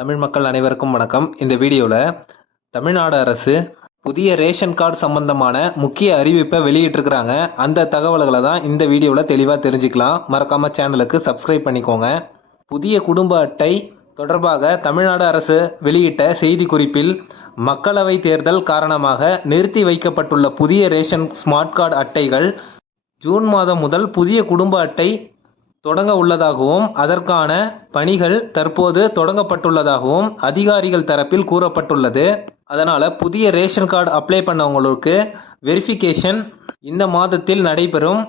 தமிழ் மக்கள் அனைவருக்கும் வணக்கம். இந்த வீடியோவில் தமிழ்நாடு அரசு புதிய ரேஷன் கார்டு சம்பந்தமான முக்கிய அறிவிப்பை வெளியிட்டிருக்கிறாங்க. அந்த தகவல்களை தான் இந்த வீடியோவில் தெளிவாக தெரிஞ்சுக்கலாம். மறக்காமல் சேனலுக்கு சப்ஸ்கிரைப் பண்ணிக்கோங்க. புதிய குடும்ப அட்டை தொடர்பாக தமிழ்நாடு அரசு வெளியிட்ட செய்திக்குறிப்பில் மக்களவை தேர்தல் காரணமாக நிறுத்தி வைக்கப்பட்டுள்ள புதிய ரேஷன் ஸ்மார்ட் கார்டு அட்டைகள் ஜூன் மாதம் முதல் புதிய குடும்ப அட்டை தொடங்க உள்ளதாகவும் அதற்கான பணிகள் தற்போது தொடங்கப்பட்டுள்ளதாகவும் அதிகாரிகள் தரப்பில் கூறப்பட்டுள்ளது. அதனால் புதிய ரேஷன் கார்டு அப்ளை பண்ணவங்களுக்கு வெரிஃபிகேஷன் இந்த மாதத்தில் நடைபெறும்.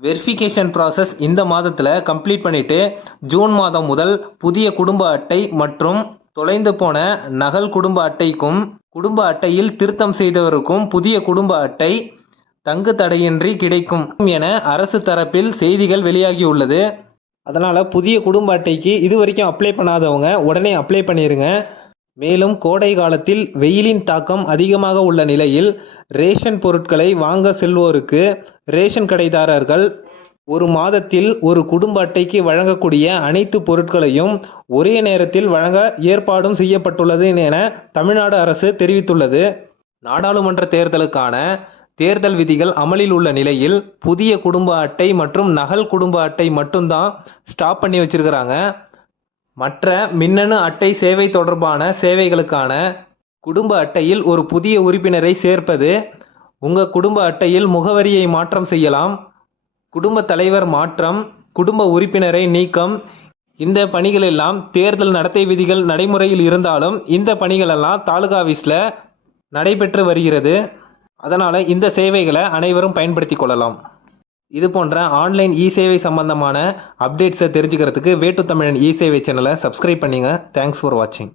வெரிஃபிகேஷன் ப்ராசஸ் இந்த மாதத்தில் கம்ப்ளீட் பண்ணிட்டு ஜூன் மாதம் முதல் புதிய குடும்ப அட்டை மற்றும் தொலைந்து போன நகல் குடும்ப அட்டைக்கும் குடும்ப அட்டையில் திருத்தம் செய்தவருக்கும் புதிய குடும்ப அட்டை தங்கு தடையின்றி கிடைக்கும் என அரசு தரப்பில் செய்திகள் வெளியாகியுள்ளது. அதனால் புதிய குடும்ப அட்டைக்கு இது வரைக்கும் அப்ளை பண்ணாதவங்க உடனே அப்ளை பண்ணிடுங்க மேலும் கோடை காலத்தில் வெயிலின் தாக்கம் அதிகமாக உள்ள நிலையில் ரேஷன் பொருட்களை வாங்க செல்வோருக்கு ரேஷன் கடைதாரர்கள் ஒரு மாதத்தில் ஒரு குடும்ப அட்டைக்கு வழங்கக்கூடிய அனைத்து பொருட்களையும் ஒரே நேரத்தில் வழங்க ஏற்பாடும் செய்யப்பட்டுள்ளது என தமிழ்நாடு அரசு தெரிவித்துள்ளது. நாடாளுமன்ற தேர்தலுக்கான தேர்தல் விதிகள் அமலில் உள்ள நிலையில் புதிய குடும்ப அட்டை மற்றும் நகல் குடும்ப அட்டை மட்டும்தான் ஸ்டாப் பண்ணி வச்சிருக்கிறாங்க. மற்ற மின்னணு அட்டை சேவை தொடர்பான சேவைகளுக்கான குடும்ப அட்டையில் ஒரு புதிய உறுப்பினரை சேர்ப்பது உங்கள் குடும்ப அட்டையில் முகவரியை மாற்றம் செய்யலாம். குடும்ப தலைவர் மாற்றம் குடும்ப உறுப்பினரை நீக்கம் இந்த பணிகள் எல்லாம் தேர்தல் நடத்தை விதிகள் நடைமுறையில் இருந்தாலும் இந்த பணிகளெல்லாம் தாலுகா ஆஃபீஸில் நடைபெற்று வருகிறது. அதனால் இந்த சேவைகளை அனைவரும் பயன்படுத்தி கொள்ளலாம். இது போன்ற ஆன்லைன் இ சேவை சம்பந்தமான அப்டேட்ஸை தெரிஞ்சுக்கிறதுக்கு வேட்டு தமிழன் இ சேவை சேனலை சப்ஸ்கிரைப் பண்ணிங்க. தேங்க்ஸ் ஃபார் வாட்சிங்